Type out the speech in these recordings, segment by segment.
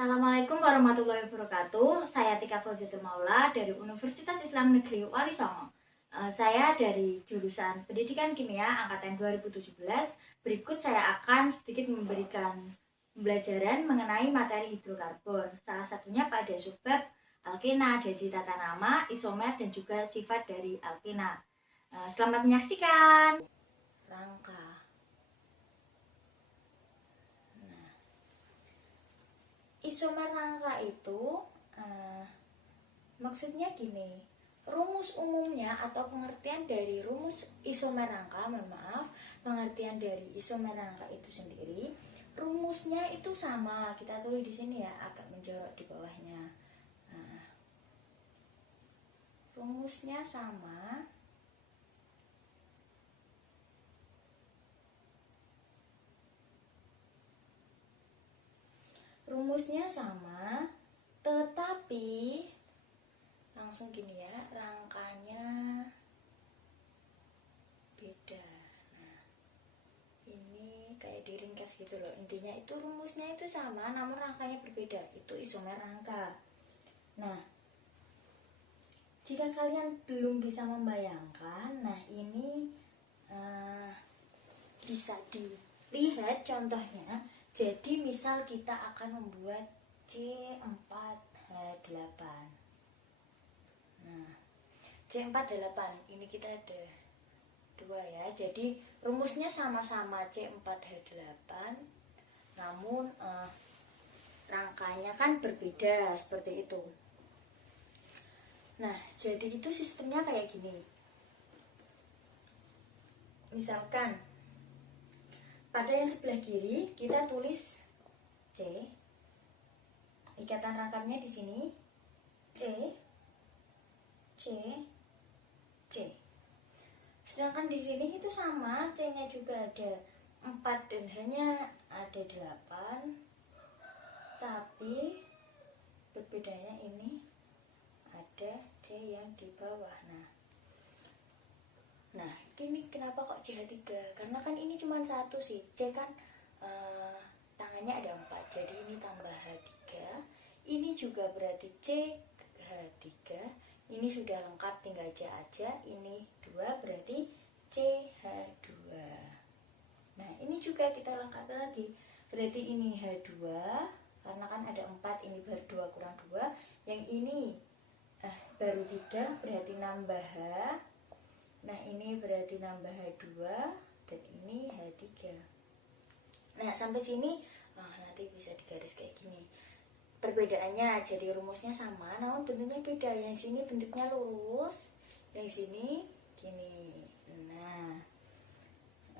Assalamualaikum warahmatullahi wabarakatuh. Saya Tika Fauziatul Maula dari Universitas Islam Negeri Wali Songo. Saya dari jurusan Pendidikan Kimia angkatan 2017. Berikut saya akan sedikit memberikan pembelajaran mengenai materi hidrokarbon. Salah satunya pada subbab alkena, jadi tata nama, isomer, dan juga sifat dari alkena. Selamat menyaksikan. Rangka. Isomer rangka itu maksudnya gini, rumus umumnya atau pengertian dari rumus isomer rangka, pengertian dari isomer rangka itu sendiri, rumusnya itu sama. Kita tulis di sini ya, agak menjorok di bawahnya. Nah, rumusnya sama. Rumusnya sama, tetapi langsung gini ya, rangkanya beda. Nah, ini kayak diringkas gitu loh. Intinya itu rumusnya itu sama, namun rangkanya berbeda. Itu isomer rangka. Nah, jika kalian belum bisa membayangkan, nah ini bisa dilihat contohnya. Jadi misal kita akan membuat C4H8. Nah, C4H8 ini kita ada dua ya. Jadi rumusnya sama-sama C4H8, namun rangkanya kan berbeda seperti itu. Nah, jadi itu sistemnya kayak gini. Misalkan pada yang sebelah kiri kita tulis C, ikatan rangkapnya di sini C, C, C. Sedangkan di sini itu sama, C-nya juga ada 4 dan hanya ada 8, tapi berbedanya ini ada C yang di bawah. Nah, ini kenapa kok CH3? Karena kan ini cuma satu sih. C kan tangannya ada 4, jadi ini tambah H3. Ini juga berarti CH3. Ini sudah lengkap, tinggal C aja. Ini 2 berarti CH2. Nah, ini juga kita lengkapi lagi. Berarti ini H2, karena kan ada 4, ini baru 2 kurang 2. Yang ini baru 3, berarti nambah H. Nah, ini berarti nambah H2 dan ini H3. Nah, sampai sini nanti bisa digaris kayak gini. Perbedaannya jadi rumusnya sama, namun bentuknya beda. Yang sini bentuknya lurus, yang sini gini.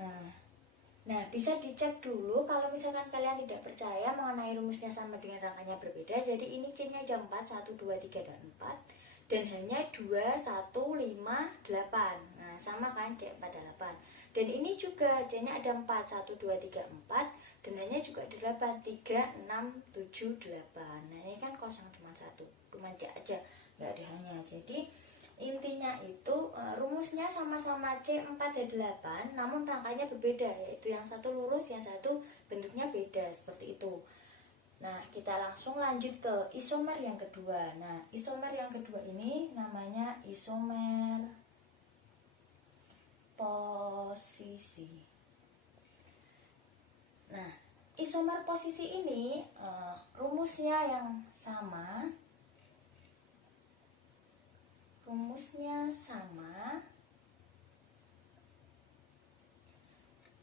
Nah, bisa dicek dulu kalau misalkan kalian tidak percaya mengenai rumusnya sama dengan rangkanya berbeda. Jadi ini C-nya ada 4, 1, 2, 3, dan 4. Dan hanya 2, 1, 5, 8. Nah, sama kan C4H8. Dan ini juga C-nya ada 4, 1, 2, 3, 4. Dan hanya juga 8, 3, 6, 7, 8. Nah, ini kan kosong, cuma 1. Cuma C aja, nggak ada hanya. Jadi intinya itu rumusnya sama-sama C4H8, namun rangkanya berbeda, yaitu yang satu lurus, yang satu bentuknya beda, seperti itu. Nah, kita langsung lanjut ke isomer yang kedua. Nah, isomer yang kedua ini namanya isomer posisi. Nah, isomer posisi ini rumusnya yang sama.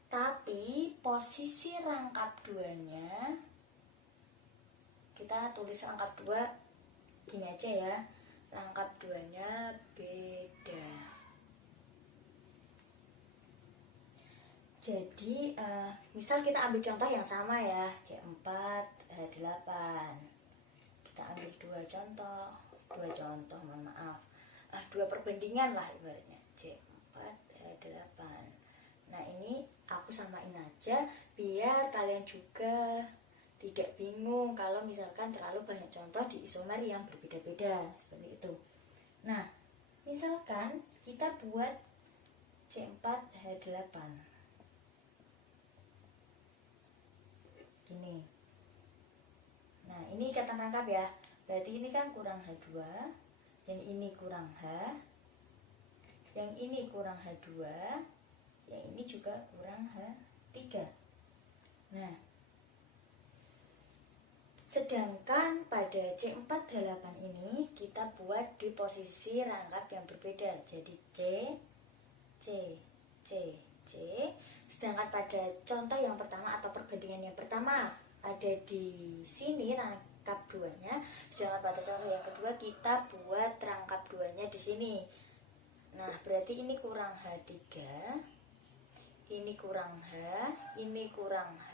Tapi posisi rangkap duanya kita tulis rangkap 2 gini aja ya, rangkap duanya beda. Jadi misal kita ambil contoh yang sama ya, C4H8. Kita ambil dua contoh, dua perbandingan lah ibaratnya, C4H8. Nah, ini aku samain aja biar kalian juga tidak bingung kalau misalkan terlalu banyak contoh di isomer yang berbeda-beda seperti itu. Nah, misalkan kita buat C4H8 gini. Nah, ini ikatan rangkap ya. Berarti ini kan kurang H2, yang ini kurang H, yang ini kurang H2, yang ini juga kurang H3. Nah, sedangkan pada C48 ini kita buat di posisi rangkap yang berbeda. Jadi C, C, C, C. Sedangkan pada contoh yang pertama atau perbandingan yang pertama ada di sini rangkap duanya. Sedangkan pada contoh yang kedua kita buat rangkap duanya di sini. Nah, berarti ini kurang H3, ini kurang H, ini kurang H,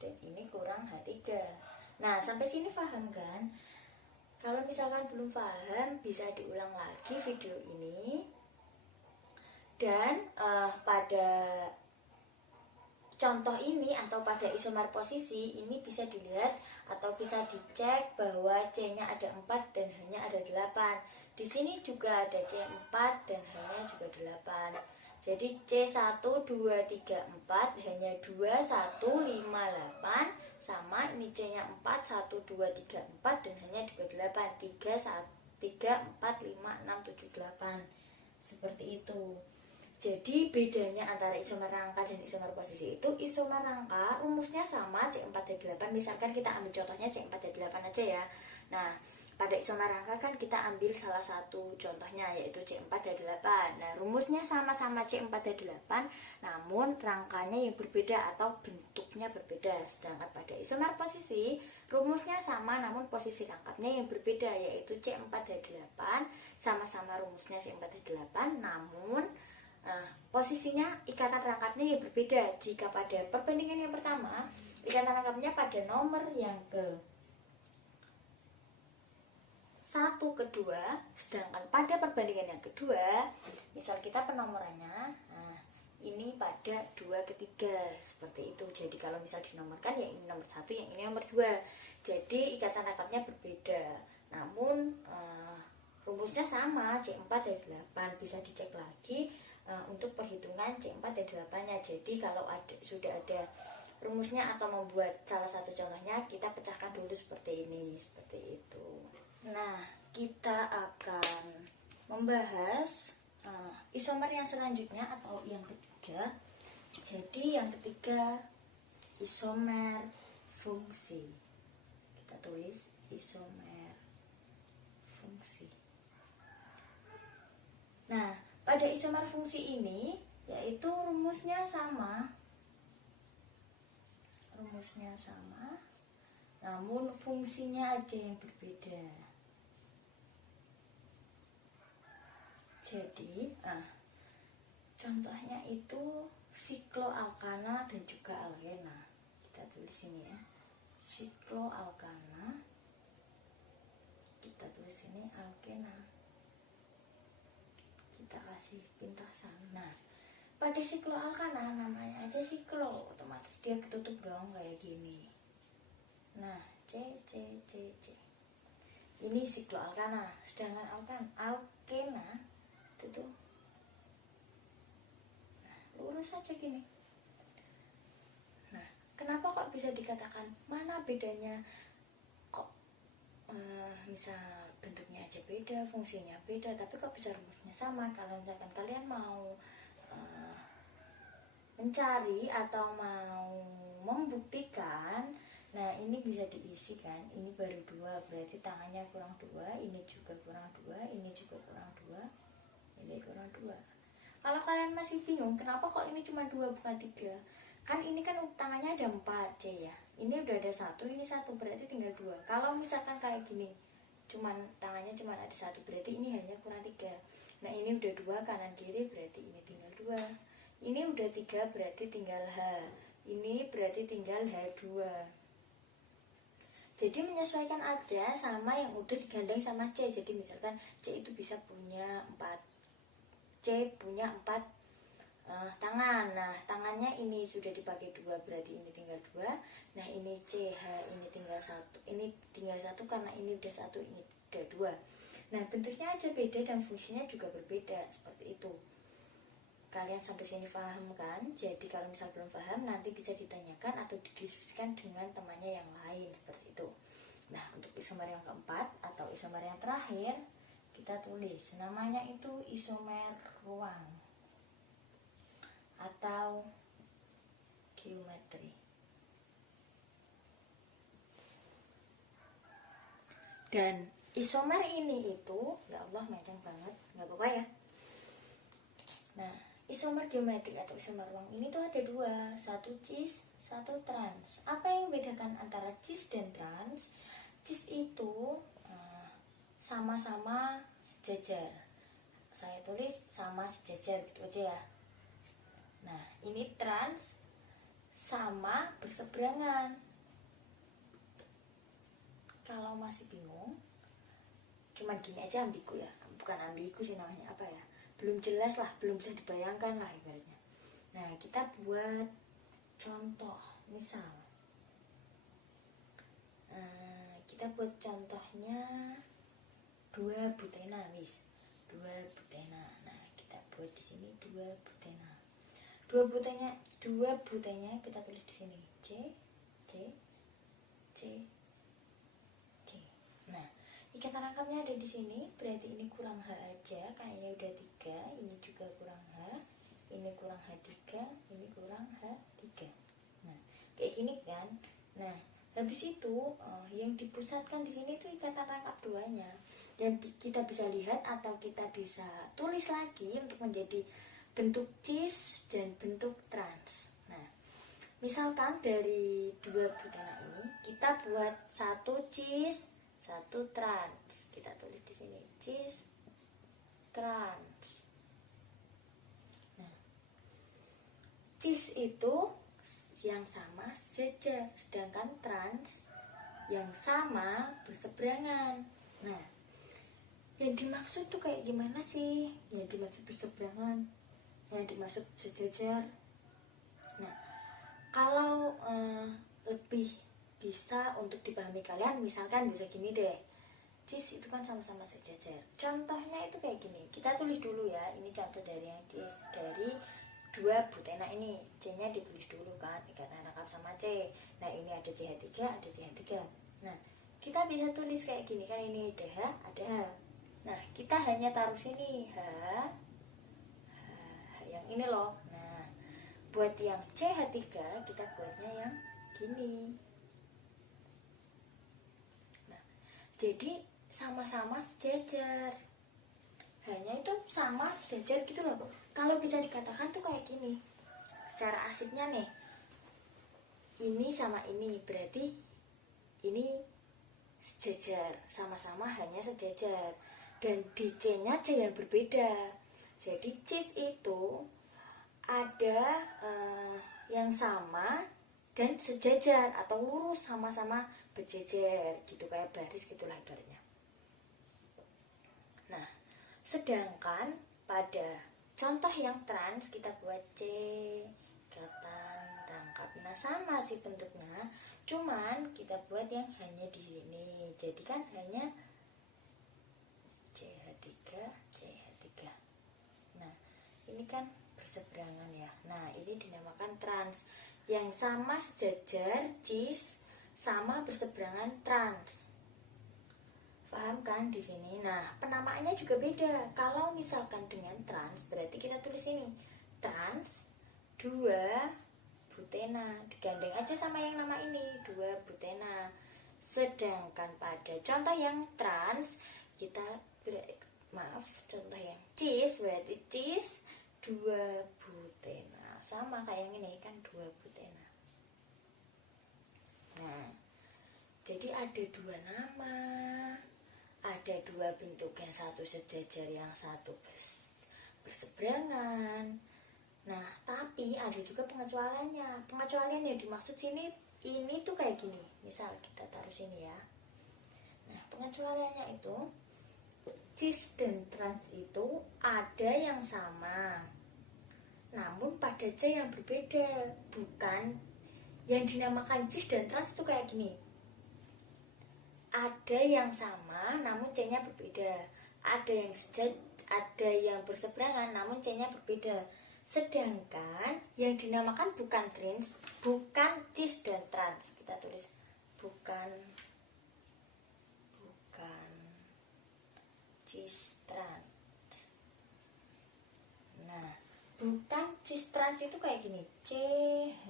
dan ini kurang H3. Nah, sampai sini paham kan? Kalau misalkan belum paham, bisa diulang lagi video ini. Dan pada contoh ini atau pada isomer posisi ini bisa dilihat atau bisa dicek bahwa C-nya ada 4 dan H-nya ada 8. Di sini juga ada C4 dan H-nya juga 8. Jadi C1, 2, 3, 4, H-nya 2, 1, 5, 8. Sama ini C-nya 4, 1, 2, 3, 4 dan H-nya juga 8. 3, 4, 5, 6, 7, 8. Seperti itu. Jadi bedanya antara isomer rangka dan isomer posisi itu, isomer rangka rumusnya sama C4H8. Misalkan kita ambil contohnya C4H8 aja ya. Nah, pada isomer rangka kan kita ambil salah satu contohnya yaitu C4H8. Nah, rumusnya sama-sama C4H8, namun rangkanya yang berbeda atau bentuknya berbeda. Sedangkan pada isomer posisi rumusnya sama namun posisi rangkapnya yang berbeda yaitu C4H8, sama-sama rumusnya C4H8, namun posisinya ikatan rangkapnya yang berbeda. Jika pada perbandingan yang pertama ikatan rangkapnya pada nomor yang ke 1, kedua, sedangkan pada perbandingan yang kedua, misal kita penomorannya, ini pada 2, ketiga, seperti itu. Jadi kalau misal dinomorkan, yang ini nomor 1, yang ini nomor 2. Jadi ikatan rangkapnya berbeda, namun rumusnya sama, C4H8. Bisa dicek lagi untuk perhitungan C4H8 nya. Jadi kalau sudah ada rumusnya atau membuat salah satu contohnya, kita pecahkan dulu seperti ini, seperti itu. Nah, kita akan membahas isomer yang selanjutnya atau yang ketiga. Jadi yang ketiga, isomer fungsi. Kita tulis isomer fungsi. Nah, pada isomer fungsi ini yaitu rumusnya sama, namun fungsinya aja yang berbeda. Jadi, contohnya itu sikloalkana dan juga alkena. Kita tulis ini ya, sikloalkana. Kita tulis ini alkena. Kita kasih pintasan. Nah, pada sikloalkana namanya aja siklo, otomatis dia ketutup dong kayak gini. Nah, C. Ini sikloalkana. Sedangkan alkena itu tuh lurus saja gini. Nah, kenapa kok bisa dikatakan mana bedanya? Kok misal bentuknya aja beda, fungsinya beda, tapi kok bisa rumusnya sama? Kalau misalkan kalian mau mencari atau mau membuktikan, nah ini bisa diisi kan, ini baru 2, berarti tangannya kurang 2, ini juga kurang 2, ini juga kurang 2, ini kurang 2. Kalau kalian masih bingung kenapa kok ini cuma 2 bukan 3, kan ini kan tangannya ada 4 C ya, ini udah ada 1, ini 1, berarti tinggal 2. Kalau misalkan kayak gini tangannya cuma ada 1, berarti ini hanya kurang 3. Nah, ini udah 2 kanan kiri, berarti ini tinggal 2. Ini udah 3, berarti tinggal H. Ini berarti tinggal H2. Jadi menyesuaikan aja sama yang udah digandeng sama C. Jadi misalkan C itu bisa punya 4, C punya 4 tangan. Nah, tangannya ini sudah dipakai 2, berarti ini tinggal 2. Nah, ini CH, ini tinggal 1. Ini tinggal 1 karena ini udah 1, ini udah 2. Nah, bentuknya aja beda dan fungsinya juga berbeda, seperti itu. Kalian sampai sini paham kan? Jadi kalau misal belum paham, nanti bisa ditanyakan atau didiskusikan dengan temannya yang lain, seperti itu. Nah, untuk isomer yang keempat atau isomer yang terakhir, kita tulis namanya itu isomer ruang atau geometri. Dan isomer ini itu, ya Allah menceng banget, nggak apa-apa ya. Nah, isomer geometri atau isomer ruang ini tuh ada dua, satu cis, satu trans. Apa yang membedakan antara cis dan trans? Cis itu sama-sama sejajar. Saya tulis sama sejajar gitu aja ya. Nah, ini trans sama berseberangan. Kalau masih bingung, cuman gini aja ambigu ya, bukan ambigu sih namanya, apa ya, belum jelas lah, belum bisa dibayangkan lah ibaratnya. Nah, kita buat contoh, misal kita buat contohnya 2 butena, wis 2 butena. Nah, kita buat di sini 2 butena. 2 butenya kita tulis di sini C, C, C, C. Nah, ikatan rangkapnya ada di sini, berarti ini kurang H aja, kayaknya udah 3, ini juga kurang H, ini kurang H3, ini kurang H3. Nah, kayak gini kan. Nah, habis itu yang dipusatkan di sini itu ikatan rangkap duanya. Dan kita bisa lihat atau kita bisa tulis lagi untuk menjadi bentuk cis dan bentuk trans. Nah, misalkan dari 2 butena ini kita buat satu cis, satu trans. Kita tulis di sini cis, trans. Nah, cis itu yang sama sejajar, sedangkan trans yang sama berseberangan. Nah, yang dimaksud tuh kayak gimana sih? Yang dimaksud berseberangan, yang dimaksud sejajar. Nah, kalau lebih bisa untuk dipahami kalian, misalkan bisa gini deh, cis itu kan sama-sama sejajar. Contohnya itu kayak gini, kita tulis dulu ya, ini contoh dari yang cis, dari 2 butena ini, C-nya ditulis dulu kan, ikatan rangkap sama C. Nah, ini ada CH3, ada CH3. Nah, kita bisa tulis kayak gini kan, ini ada H, ada H. Nah, kita hanya taruh sini H, yang ini loh. Nah, buat yang CH3 kita buatnya yang gini. Nah, jadi sama-sama sejajar, hanya itu sama sejajar gitu loh. Kalau bisa dikatakan tuh kayak gini, secara asiknya nih, ini sama ini berarti ini sejajar, sama-sama hanya sejajar. Dan di C-nya C yang berbeda. Jadi cis itu ada yang sama dan sejajar atau lurus, sama-sama berjejer gitu, kayak baris gitulah ibaratnya. Nah, sedangkan pada contoh yang trans kita buat C, ikatan rangkap. Nah, sama sih bentuknya, cuman kita buat yang hanya di sini. Jadi kan hanya CH3, CH3. Nah, ini kan berseberangan ya. Nah, ini dinamakan trans. Yang sama sejajar cis sama berseberangan trans. Paham kan di sini? Nah, penamaannya juga beda. Kalau misalkan dengan trans, berarti kita tulis ini trans 2 butena, digandeng aja sama yang nama ini 2 butena. Sedangkan pada contoh yang trans, kita contoh yang cis berarti cis 2 butena, sama kayak yang ini kan 2 butena. Nah, jadi ada 2 nama, ada 2 bentuk, yang satu sejajar, yang satu berseberangan. Nah, tapi ada juga pengecualiannya. Pengecualian yang dimaksud sini ini tuh kayak gini. Misal kita taruh sini ya. Nah, pengecualiannya itu cis dan trans itu ada yang sama, namun pada C yang berbeda. Bukan yang dinamakan cis dan trans itu kayak gini, ada yang sama namun C-nya berbeda, ada yang berseberangan namun C-nya berbeda. Sedangkan yang dinamakan bukan cis dan trans, kita tulis bukan cis trans. Nah, bukan cis trans itu kayak gini, CH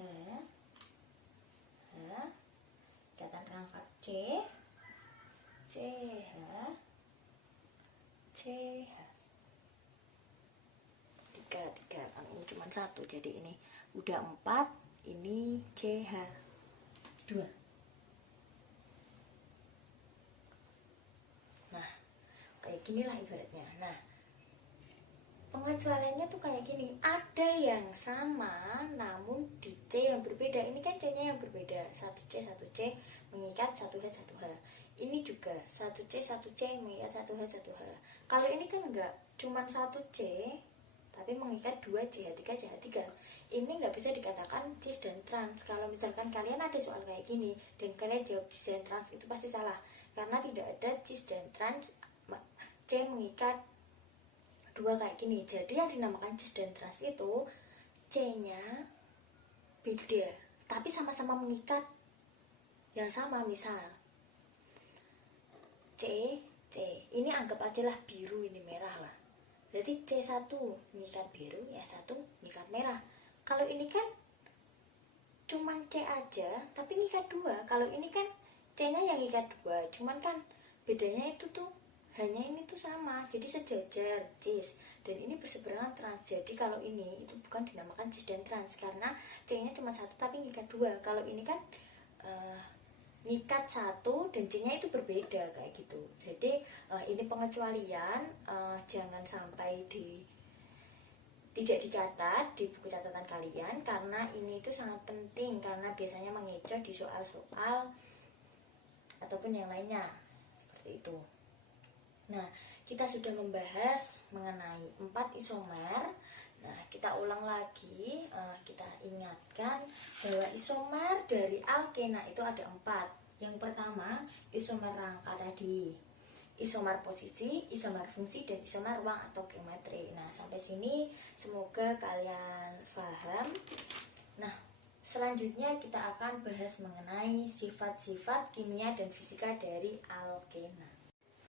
ikatan rangkap CH tiga ini cuma satu, jadi ini udah 4, ini CH 2. Nah, kayak ginilah ibaratnya. Nah, pengecualiannya tuh kayak gini, ada yang sama namun di C yang berbeda. Ini kan C-nya yang berbeda, 1C mengikat 1H 1H. Ini juga 1C mengikat 1H 1H. Kalau ini kan enggak, cuman 1C tapi mengikat 2 CH3 CH3. Ini nggak bisa dikatakan cis dan trans. Kalau misalkan kalian ada soal kayak gini dan kalian jawab cis dan trans, itu pasti salah, karena tidak ada cis dan trans C mengikat 2 kayak gini. Jadi yang dinamakan cis dan trans itu C-nya beda tapi sama-sama mengikat yang sama. Misal C ini anggap aja lah biru, ini merah lah, berarti C1 mengikat biru, ya 1 mengikat merah. Kalau ini kan cuman C aja tapi mengikat 2. Kalau ini kan C-nya yang mengikat 2, cuman kan bedanya itu tuh hanya ini tuh sama, jadi sejajar cis, dan ini berseberangan trans. Jadi kalau ini itu bukan dinamakan cis dan trans karena C-nya cuma 1 tapi ngikat 2. Kalau ini kan ngikat 1 dan C-nya itu berbeda kayak gitu. Jadi ini pengecualian, jangan sampai tidak dicatat di buku catatan kalian, karena ini itu sangat penting, karena biasanya mengecoh di soal-soal ataupun yang lainnya seperti itu. Nah, kita sudah membahas mengenai 4 isomer. Nah, kita ulang lagi, kita ingatkan bahwa isomer dari alkena itu ada 4. Yang pertama, isomer rangka tadi, isomer posisi, isomer fungsi, dan isomer ruang atau geometri. Nah, sampai sini semoga kalian paham. Nah, selanjutnya kita akan bahas mengenai sifat-sifat kimia dan fisika dari alkena.